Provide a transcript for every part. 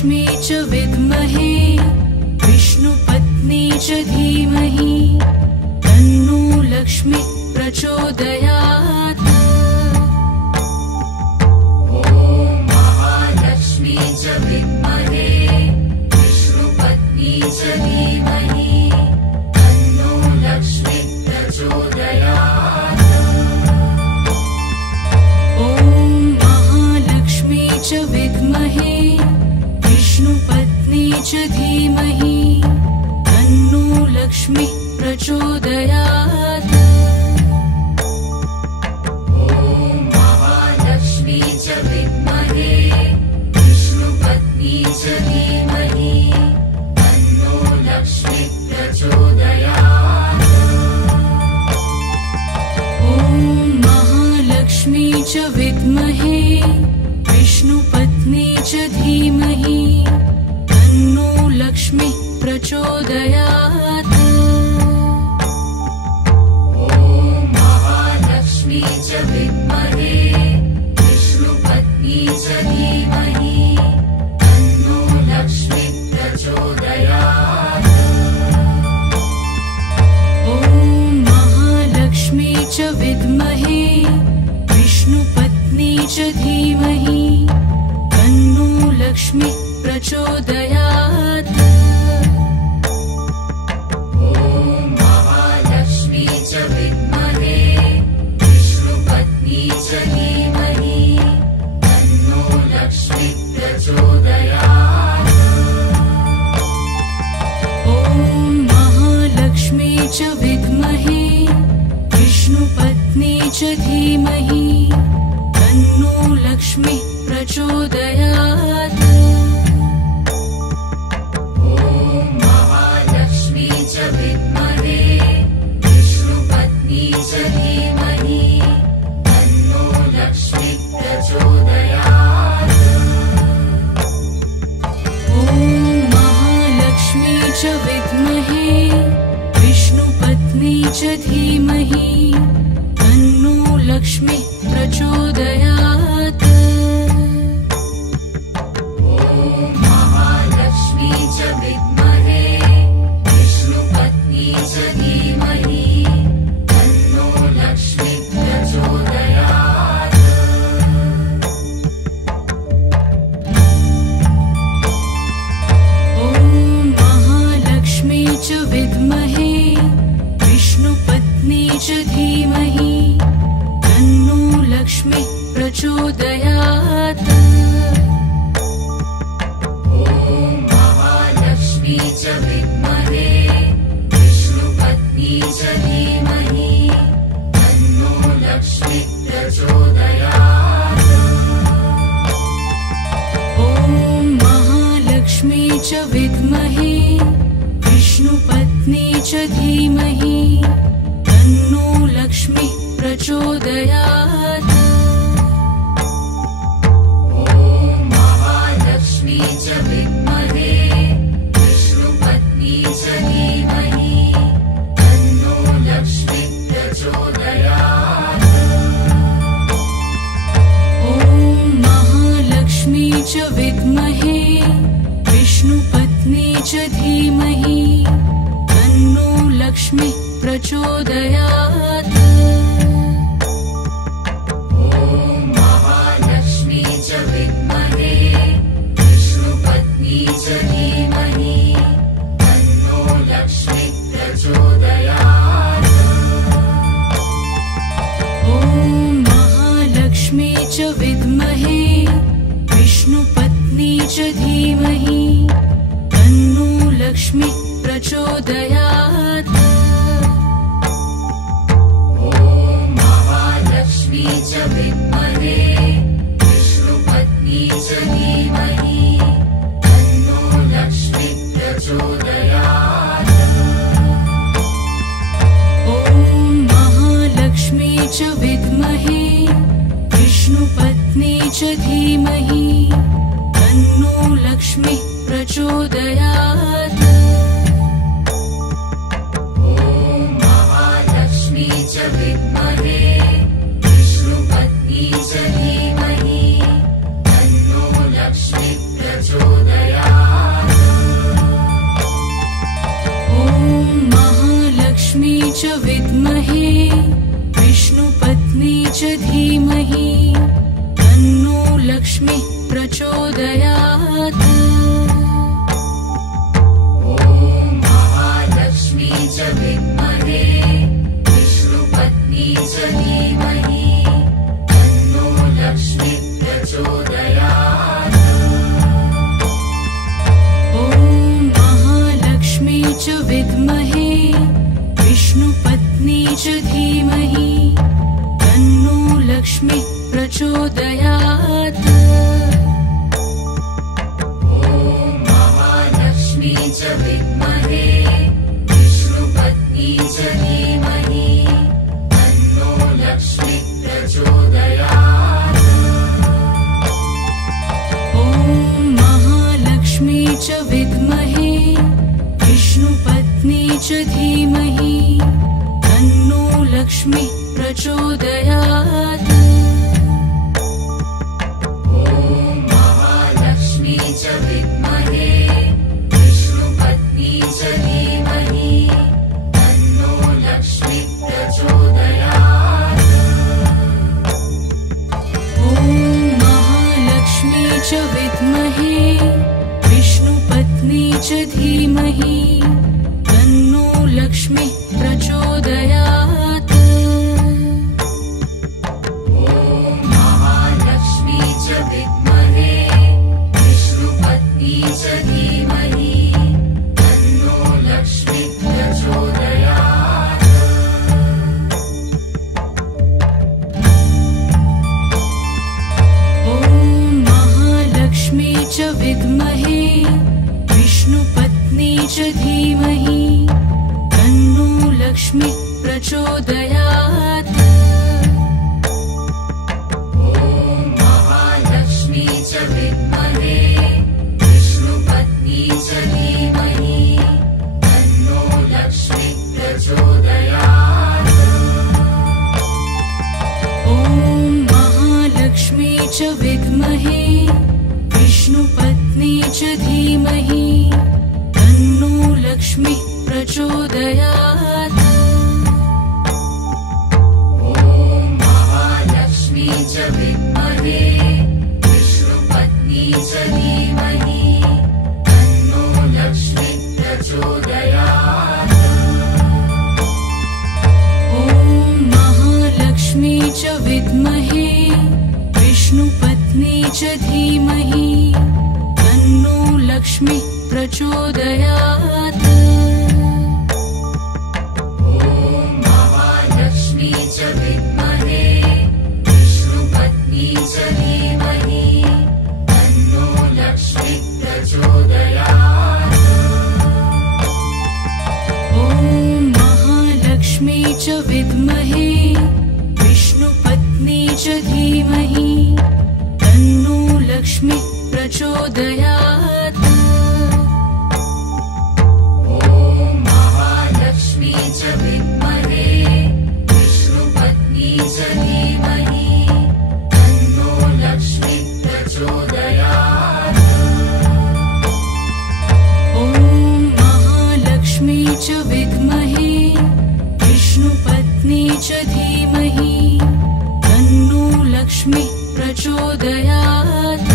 महालक्ष्मी च विद्महे विष्णुपत्नी च धीमहि तन्नो लक्ष्मी प्रचोदयात्। ॐ महालक्ष्मी च विद्महे विष्णुपत्नी च धीमहि तन्नो लक्ष्मी प्रचोदयात्। ॐ महालक्ष्मी च विद्महे विष्णुपत्नी च धीमहि तन्नो लक्ष्मी प्रचोदयात्। ॐ महालक्ष्मी च विद्महे विष्णुपत्नी च धीमहि तन्नो लक्ष्मी प्रचोदयात्। ॐ महालक्ष्मी च विद्महे विष्णुपत्नी च धीमहि तन्नो लक्ष्मी प्रचोदयात्। ॐ महालक्ष्मी च विद्महे विष्णुपत्नी च धीमहि तन्नो लक्ष्मी प्रचोदयात्। ॐ महालक्ष्मी च विद्महे विष्णुपत्नी च धीमहि तन्नो लक्ष्मी प्रचोदयात्। ॐ महालक्ष्मी च विद्महे विष्णुपत्नी च धीमहि तन्नो लक्ष्मी प्रचोदयात्। ॐ महालक्ष्मी च विद्महे विष्णुपत्नी च धीमहि तन्नो लक्ष्मी प्रचोदयात्। ॐ महालक्ष्मी च विद्महे विष्णुपत्नी च धीमहि तन्नो लक्ष्मी प्रचोदयात्। ॐ महालक्ष्मी च विद्महे विष्णुपत्नी च धीमहि तन्नो लक्ष्मी प्रचोदयात्। ॐ महालक्ष्मी च विद्महे विष्णुपत्नी च धीमहि तन्नो लक्ष्मी प्रचोदयात्। ॐ महालक्ष्मी च विद्महे विष्णुपत्नी च धीमहि तन्नो लक्ष्मी प्रचोदयात्। ॐ महालक्ष्मी च विद्महे विष्णुपत्नी च धीमहि तन्नो लक्ष्मी प्रचोदयात्। ॐ महालक्ष्मी च विद्महे विष्णुपत्नी च धीमहि तन्नो लक्ष्मी प्रचोदयात्। ॐ महालक्ष्मी च विद्महे विष्णुपत्नी च धीमहि तन्नो लक्ष्मी प्रचोदयात्। ॐ महालक्ष्मी च विद्महे विष्णुपत्नी च धीमहि तन्नो लक्ष्मी प्रचोदयात्। ॐ महालक्ष्मी च विद्महे विष्णुपत्नी च धीमहि तन्नो लक्ष्मी प्रचोदयात्। ॐ महालक्ष्मी च विद्महे विष्णुपत्नी च धीमहि तन्नो लक्ष्मी प्रचोदयात्। विष्णुपत्नी च धीमहि तन्नो लक्ष्मीः प्रचोदयात्। ॐ महालक्ष्मी च विद्महे विष्णुपत्नी च धीमहि तन्नो लक्ष्मीः प्रचोदयात्। महालक्ष्मी च विद्महे विष्णुपत्नी च धीमहि तन्नो लक्ष्मीः प्रचोदयात्। ॐ महालक्ष्मी च विद्महे विष्णुपत्नी च धीमहि तन्नो लक्ष्मीः प्रचोदयात्। महालक्ष्मी च विद्महे विष्णुपत्नी च धीमहि तन्नो लक्ष्मीः प्रचोदयात्। ॐ महालक्ष्मी च विद्महे विष्णुपत्नी च धीमहि तन्नो लक्ष्मीः प्रचोदयात्। महालक्ष्मी च विद्महे विष्णुपत्नी च धीमहि तन्नो लक्ष्मीः प्रचोदयात्। ॐ महालक्ष्मी च विद्महे विष्णुपत्नी च धीमहि तन्नो लक्ष्मीः प्रचोदयात्। महालक्ष्मी च विद्महे विष्णुपत्नी च धीमहि तन्नो लक्ष्मीः प्रचोदयात्। ॐ महालक्ष्मी च विद्महे विष्णुपत्नी च धीमहि तन्नो लक्ष्मीः प्रचोदयात्। महालक्ष्मी च विद्महे विष्णुपत्नी च धीमहि तन्नो लक्ष्मीः प्रचोदयात्। ॐ महालक्ष्मी च विद्महे विष्णुपत्नी च धीमहि तन्नो लक्ष्मीः प्रचोदयात्। महालक्ष्मी च विद्महे विष्णुपत्नी च धीमहि तन्नो लक्ष्मीः प्रचोदयात्। ॐ महालक्ष्मी च विद्महे विष्णुपत्नी च धीमहि तन्नो लक्ष्मीः प्रचोदयात्। महालक्ष्मी च विद्महे विष्णुपत्नी च धीमहि तन्नो लक्ष्मीः प्रचोदयात्। ॐ महालक्ष्मी च विद्महे विष्णुपत्नी च धीमहि तन्नो लक्ष्मीः प्रचोदयात्।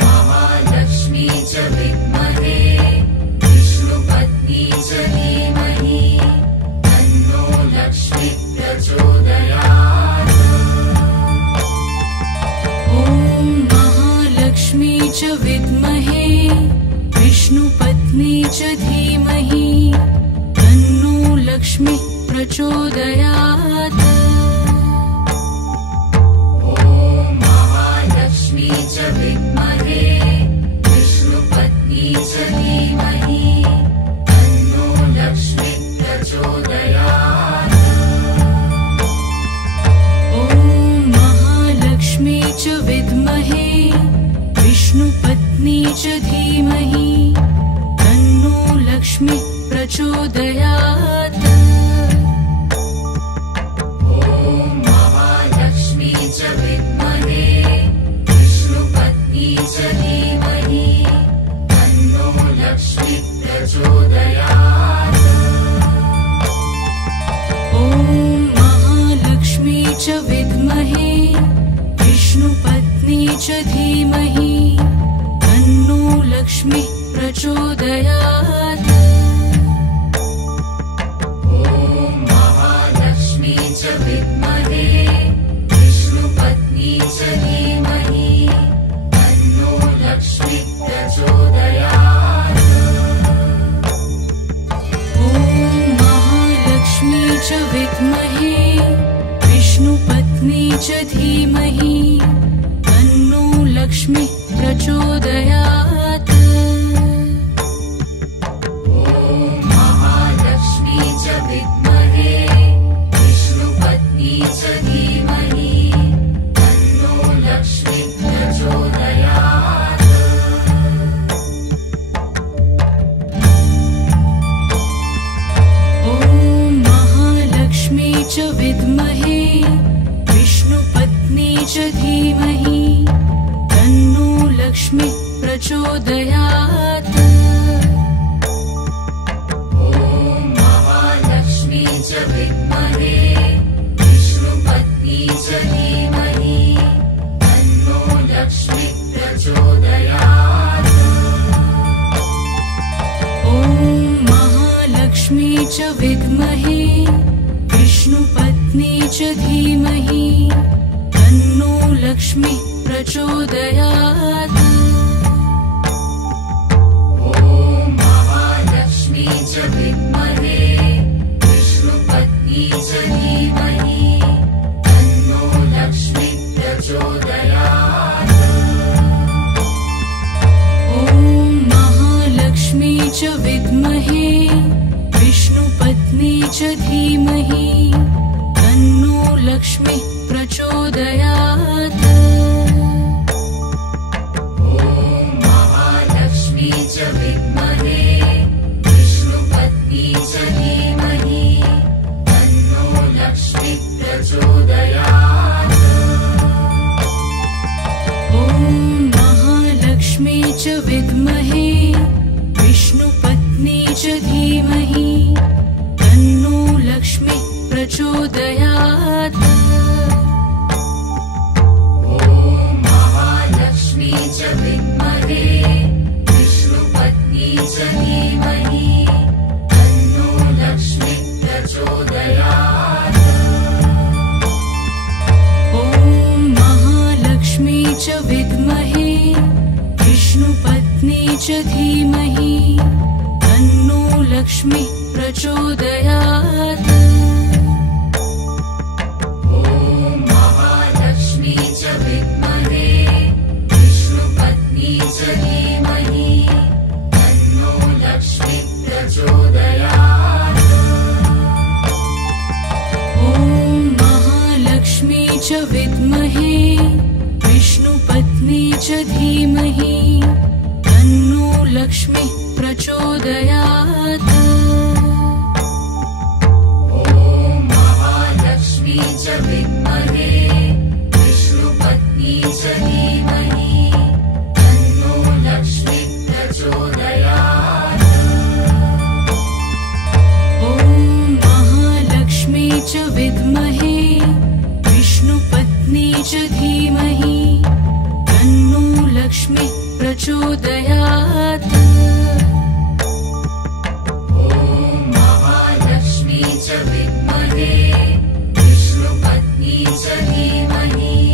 महालक्ष्मी च विद्महे विष्णुपत्नी च धीमहि तन्नो लक्ष्मीः प्रचोदयात्। ॐ महालक्ष्मी च विद्महे विष्णुपत्नी च धीमहि तन्नो लक्ष्मीः प्रचोदयात्। महालक्ष्मी च विद्महे विष्णुपत्नी च धीमहि तन्नो लक्ष्मीः प्रचोदयात्। ॐ महालक्ष्मी च विद्महे विष्णुपत्नी च धीमहि तन्नो लक्ष्मीः प्रचोदयात्। महालक्ष्मी च विद्महे विष्णुपत्नी च धीमहि तन्नो लक्ष्मीः प्रचोदयात्। ॐ महालक्ष्मी च विद्महे विष्णुपत्नी च धीमहि तन्नो लक्ष्मीः प्रचोदयात्। च विद्महे विष्णुपत्नी च धीमहि तन्नो लक्ष्मी प्रचोदयात्। महालक्ष्मी च विद्महे विष्णुपत्नी च धीमहि तन्नो लक्ष्मी प्रचोदयात्। ॐ महालक्ष्मी च विद्महे विष्णुपत्नी च धीमहि तन्नो लक्ष्मी प्रचोदयात्। महालक्ष्मी च विद्महे विष्णुपत्नी च धीमहि तन्नो लक्ष्मी प्रचोदयात्। ॐ महालक्ष्मी च विद्महे विष्णुपत्नी च धीमहि तन्नो लक्ष्मी प्रचोदयात्। महालक्ष्मी च विद्महे विष्णुपत्नी च धीमहि तन्नो लक्ष्मी प्रचोदयात्। ॐ महालक्ष्मी च विद्महे विष्णुपत्नी च धीमहि तन्नो लक्ष्मी प्रचोदयात्। महालक्ष्मी च विद्महे विष्णुपत्नी च धीमहि तन्नो लक्ष्मी प्रचोदयात्। ॐ महालक्ष्मी च विद्महे विष्णुपत्नी च धीमहि तन्नो लक्ष्मी प्रचोदयात्। महालक्ष्मी च विद्महे विष्णुपत्नी च धीमहि तन्नो लक्ष्मी प्रचोदयात्। ॐ महालक्ष्मी च विद्महे विष्णुपत्नी च धीमहि तन्नो लक्ष्मी प्रचोदयात्। महालक्ष्मी च विद्महे विष्णुपत्नी च धीमहि तन्नो लक्ष्मी प्रचोदयात्। ॐ महालक्ष्मी च विद्महे विष्णुपत्नी च धीमहि तन्नो लक्ष्मी प्रचोदयात्। महालक्ष्मी च विद्महे विष्णुपत्नी च धीमहि तन्नो लक्ष्मी प्रचोदयात्। ॐ महालक्ष्मी च विद्महे विष्णुपत्नी च धीमहि तन्नो लक्ष्मी प्रचोदयात्। महालक्ष्मी च विद्महे विष्णुपत्नी च धीमहि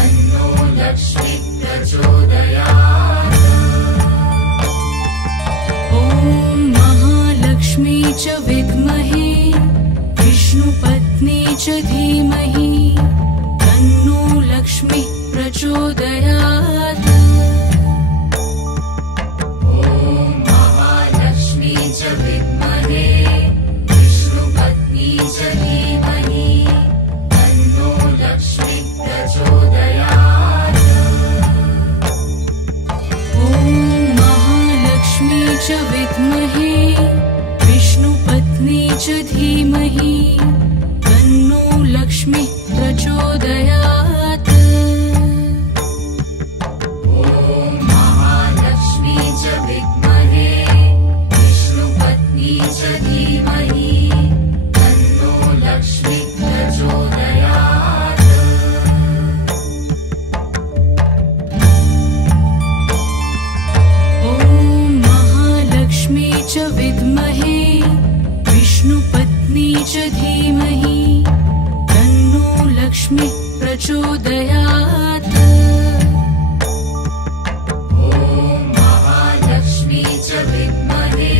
तन्नो लक्ष्मी प्रचोदयात्। ॐ महालक्ष्मी च विद्महे विष्णुपत्नी च धीमहि तन्नो लक्ष्मी प्रचोदयात्। महालक्ष्मी च विद्महे विष्णुपत्नी च धीमहि तन्नो लक्ष्मी प्रचोदयात्। ॐ महालक्ष्मी च विद्महे विष्णुपत्नी च धीमहि तन्नो लक्ष्मी प्रचोदयात्। महालक्ष्मी च विद्महे विष्णुपत्नी च धीमहि तन्नो लक्ष्मी प्रचोदयात्। ॐ महालक्ष्मी च विद्महे विष्णुपत्नी च धीमहि तन्नो लक्ष्मी प्रचोदयात्। महालक्ष्मी च विद्महे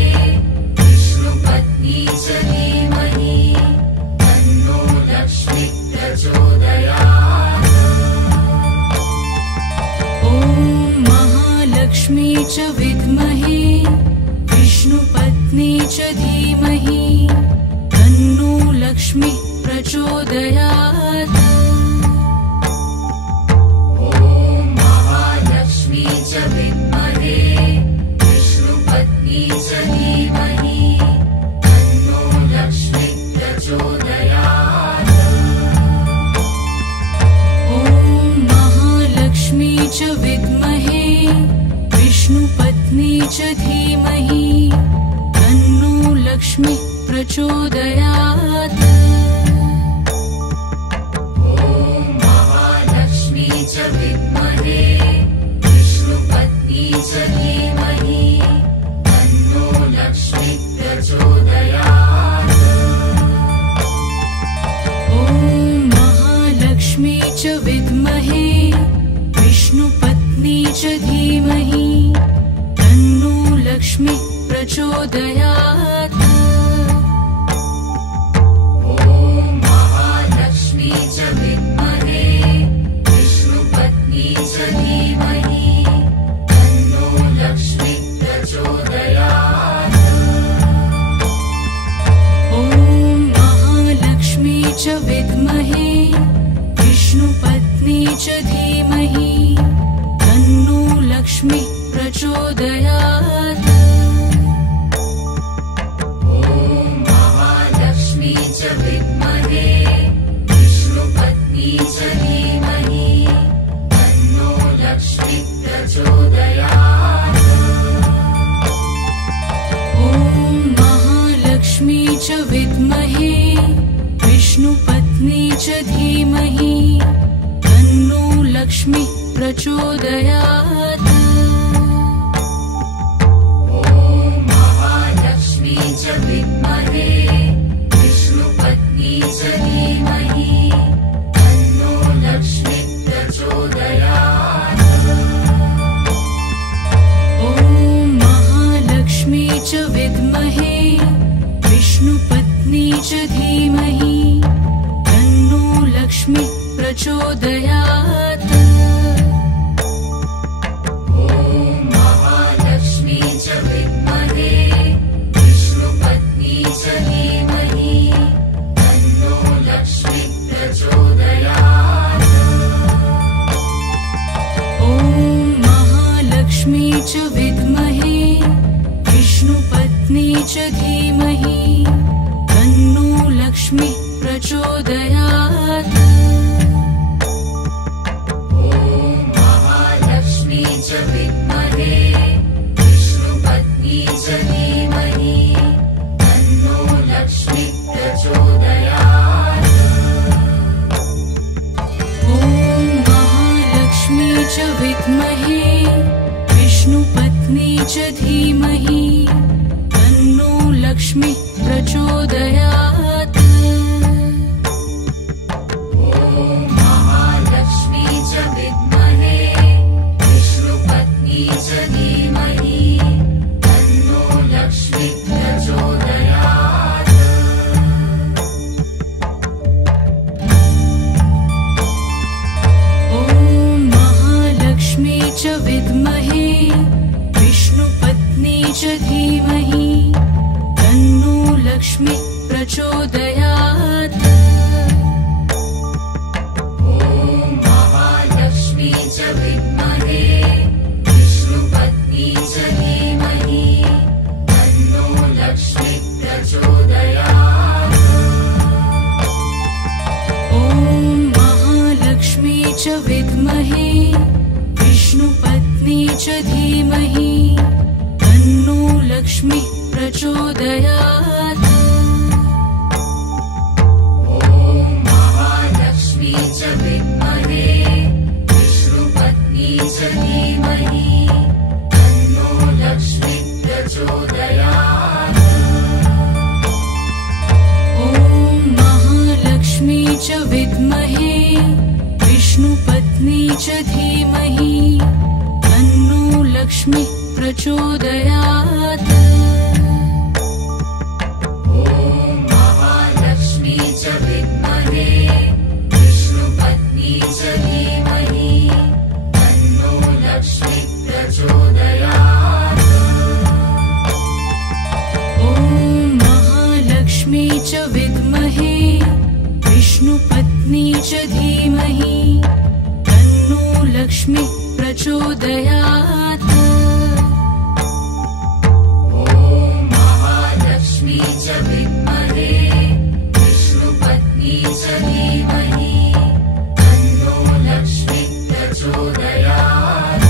विष्णुपत्नी च धीमहि प्रचोदयात्। ॐ महालक्ष्मी च विद्महे विष्णुपत्नी च धीमहि तन्नो लक्ष्मी प्रचोदयात्। ॐ महालक्ष्मी च विद्महे विष्णुपत्नी च धीमहि तन्नो लक्ष्मी प्रचोदयात्। ॐ महालक्ष्मी च विद्महे विष्णुपत्नी च धीमहि तन्नो लक्ष्मी प्रचोदयात्। ॐ महालक्ष्मी च विद्महे विष्णुपत्नी च धीमहि तन्नो लक्ष्मी प्रचोदयात्। ॐ महालक्ष्मी च विद्महे विष्णुपत्नी च धीमहि तन्नो लक्ष्मी प्रचोदयात्। ॐ महालक्ष्मी च विद्महे विष्णुपत्नी च धीमहि तन्नो लक्ष्मी प्रचोदयात्। ॐ महालक्ष्मी च विद्महे विष्णुपत्नी च धीमहि तन्नो लक्ष्मी प्रचोदयात्। ॐ महालक्ष्मी च विद्महे विष्णुपत्नी च धीमहि तन्नो लक्ष्मी प्रचोदयात्। ॐ महालक्ष्मी च विद्महे विष्णुपत्नी च धीमहि तन्नो लक्ष्मी प्रचोदयात्। ॐ महालक्ष्मी च विद्महे विष्णुपत्नी च धीमहि तन्नो लक्ष्मी प्रचोदयात्। ॐ महालक्ष्मी च विद्महे विष्णुपत्नी च धीमहि तन्नो लक्ष्मी प्रचोदयात्। ॐ महालक्ष्मी च विद्महे विष्णुपत्नी च धीमहि तन्नो लक्ष्मी प्रचोदयात्। ॐ महालक्ष्मी च विद्महे विष्णुपत्नी च धीमहि तन्नो लक्ष्मी प्रचोदयात्। ॐ महालक्ष्मी च विद्महे विष्णुपत्नी च धीमहि तन्नो लक्ष्मी प्रचोदयात्। ॐ महालक्ष्मी च विद्महे विष्णुपत्नी च धीमहि तन्नो लक्ष्मी प्रचोदयात्। ॐ महालक्ष्मी च विद्महे विष्णुपत्नी च धीमहि तन्नो लक्ष्मी प्रचोदयात्। ॐ महालक्ष्मी च विद्महे विष्णुपत्नी च धीमहि तन्नो लक्ष्मी प्रचोदयात्। ॐ महालक्ष्मी च विद्महे विष्णुपत्नी च धीमहि तन्नो लक्ष्मी प्रचोदयात्। ॐ महालक्ष्मी च विद्महे विष्णुपत्नी च धीमहि तन्नो लक्ष्मी प्रचोदयात्। ॐ महालक्ष्मी च विद्महे विष्णुपत्नी च धीमहि तन्नो लक्ष्मी प्रचोदयात्। ॐ महालक्ष्मी च विद्महे विष्णुपत्नी च धीमहि तन्नो लक्ष्मी प्रचोदयात्। ॐ महालक्ष्मी च विद्महे विष्णुपत्नी च धीमहि तन्नो लक्ष्मी प्रचोदयात्। ॐ महालक्ष्मी च विद्महे विष्णुपत्नी च धीमहि तन्नो लक्ष्मी प्रचोदयात्।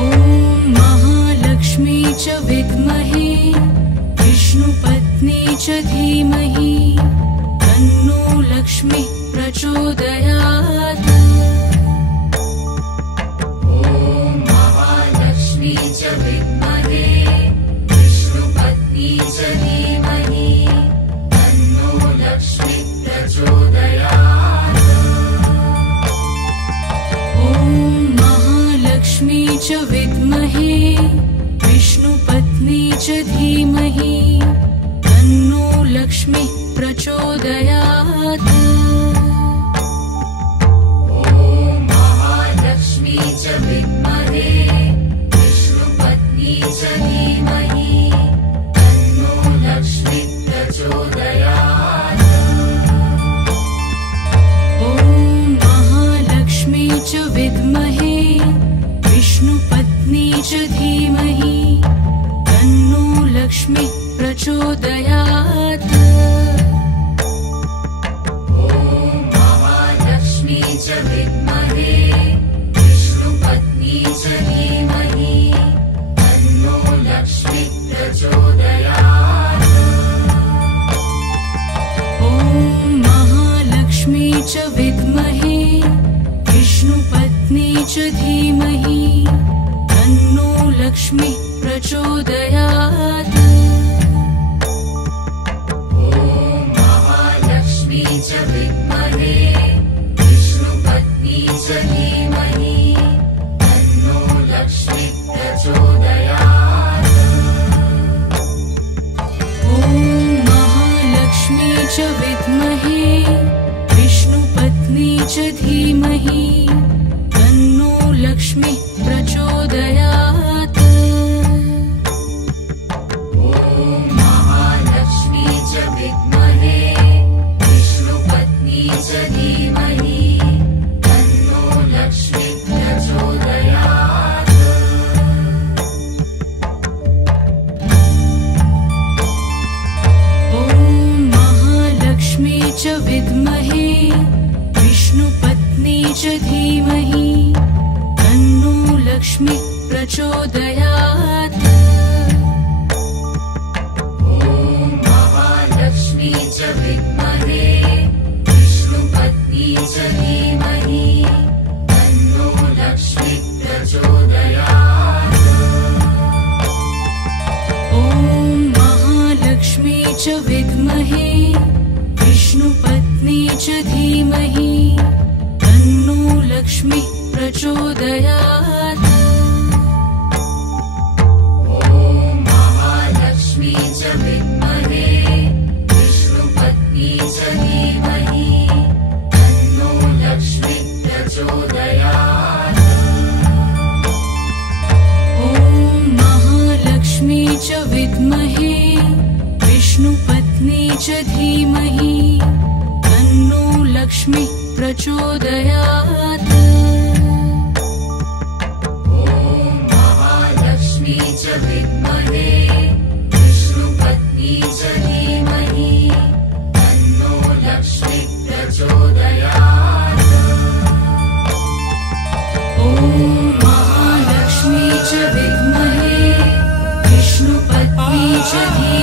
ॐ महालक्ष्मी च विद्महे विष्णुपत्नी च धीमहि तन्नो लक्ष्मी प्रचोदयात्। ॐ महालक्ष्मी च विद्महे विष्णुपत्नी च धीमहि तन्नो लक्ष्मी प्रचोदयात्। ॐ महालक्ष्मी च विद्महे विष्णुपत्नी च धीमहि तन्नो लक्ष्मी प्रचोदयात्। ॐ महालक्ष्मी च विद्महे विष्णुपत्नी च धीमहि तन्नो लक्ष्मी प्रचोदयात्। ॐ महालक्ष्मी च विद्महे विष्णुपत्नी च धीमहि तन्नो लक्ष्मी प्रचोदयात्। ॐ महालक्ष्मी च विद्महे विष्णुपत्नी च धीमहि तन्नो लक्ष्मी प्रचोदयात्। ॐ महालक्ष्मी च विद्महे विष्णुपत्नी च धीमहि तन्नो लक्ष्मी प्रचोदयात्। ॐ महालक्ष्मी च विद्महे विष्णुपत्नी च धीमहि तन्नो लक्ष्मी प्रचोदयात्। ॐ महालक्ष्मी च विद्महे विष्णुपत्नी च धीमहि तन्नो लक्ष्मी प्रचोदयात्। ॐ महालक्ष्मी च विद्महे विष्णुपत्नी च धीमहि तन्नो लक्ष्मी प्रचोदयात्। ॐ महालक्ष्मी च विद्महे विष्णुपत्नी च धीमहि तन्नो लक्ष्मी प्रचोदयात्। ॐ महालक्ष्मी च विद्महे विष्णुपत्नी च धीमहि तन्नो लक्ष्मी प्रचोदयात्। ॐ महालक्ष्मी च विद्महे विष्णुपत्नी च धीमहि तन्नो लक्ष्मी प्रचोदयात्। ॐ महालक्ष्मी च विद्महे विष्णुपत्नी च धीमहि तन्नो लक्ष्मी प्रचोदयात्। ॐ महालक्ष्मी च विद्महे विष्णुपत्नी च धीमहि तन्नो लक्ष्मी प्रचोदयात्। ॐ महालक्ष्मी च विद्महे विष्णुपत्नी च धीमहि तन्नो लक्ष्मी प्रचोदयात्। ॐ महालक्ष्मी च विद्महे विष्णुपत्नी च धीमहि